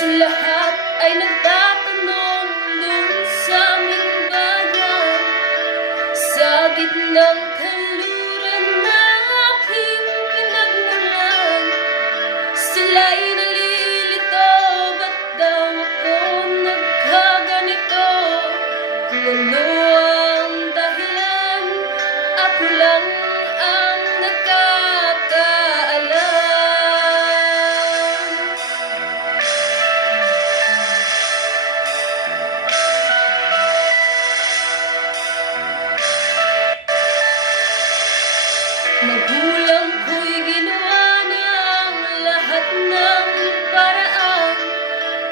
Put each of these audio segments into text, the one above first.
lahat ay nagtatanong dun sa aming bayan, sa gitnang kanluran na aking pinagmulan. Sila'y nalilito, ba't daw ako nagkaganito? Kung ano ang dahilan, ako lang ang nakakaalam. Magulang ko'y ginawa ng lahat ng paraan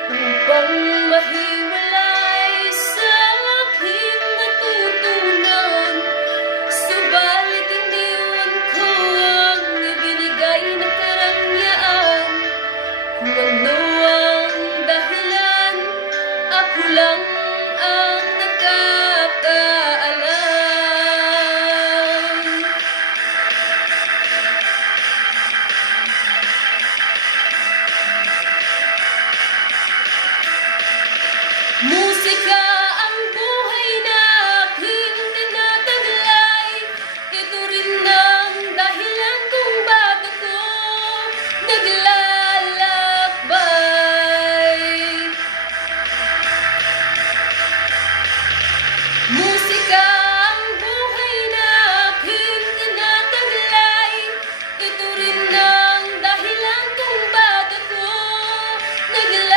upang mahiwalay sa aking natutunan. Subalit iniwan ko ang ibinigay na karangyaan. Kung ano ang dahilan, ako lang ang nakakaalam. Musika ang buhay na aking tinataglay. Ito rin ang dahilan kung ba't ako naglalakbay. Musika ang buhay na aking tinataglay. Ito rin ang dahilan kung ba't ako naglalakbay.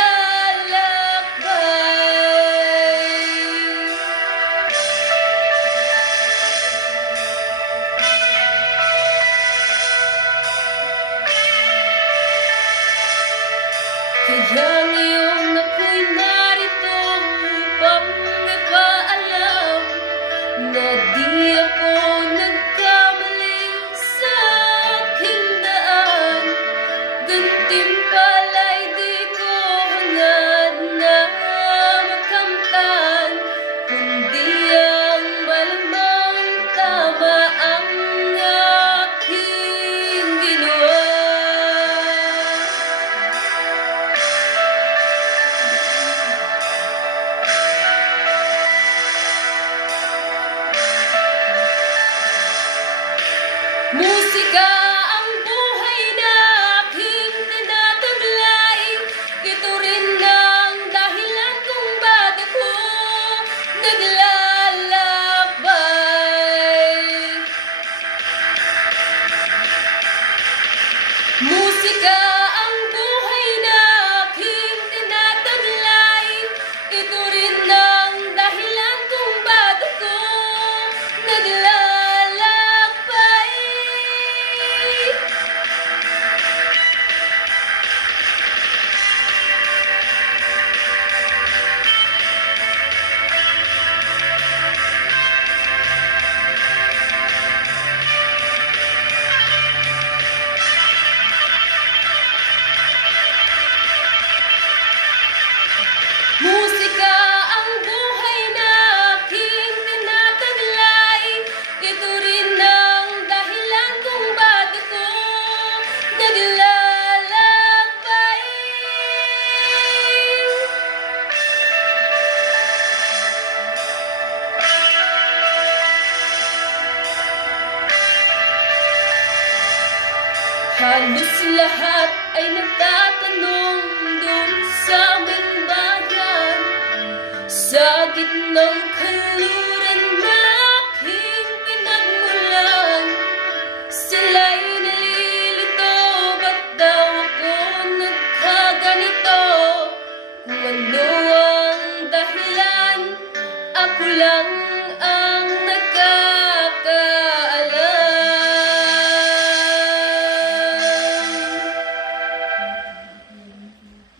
Kaya ngayon ako'y narito upang ipaalam na di ako nagkamali sa aking daan. Gantimpala'y di ko hangad na makamtan, kundi ang malamang tama ang aking ginawa. Musika ang buhay na aking tinataglay. Ito rin ang dahilan kung ba't ako naglalakbay. Musika ang buhay na aking tinataglay. Ito rin ang dahilan kung ba't ako naglalakbay. Musika ang buhay na aking tinataglay. Ito rin ang dahilan kung ba't ako naglalakbay. Halos lahat ay nagtatanong dun sa aming bayan, sa gitnang kanluran na aking pinagmulan. Sila'y nalilito, ba't daw ako nagkaganito? Kung ano ang dahilan, ako lang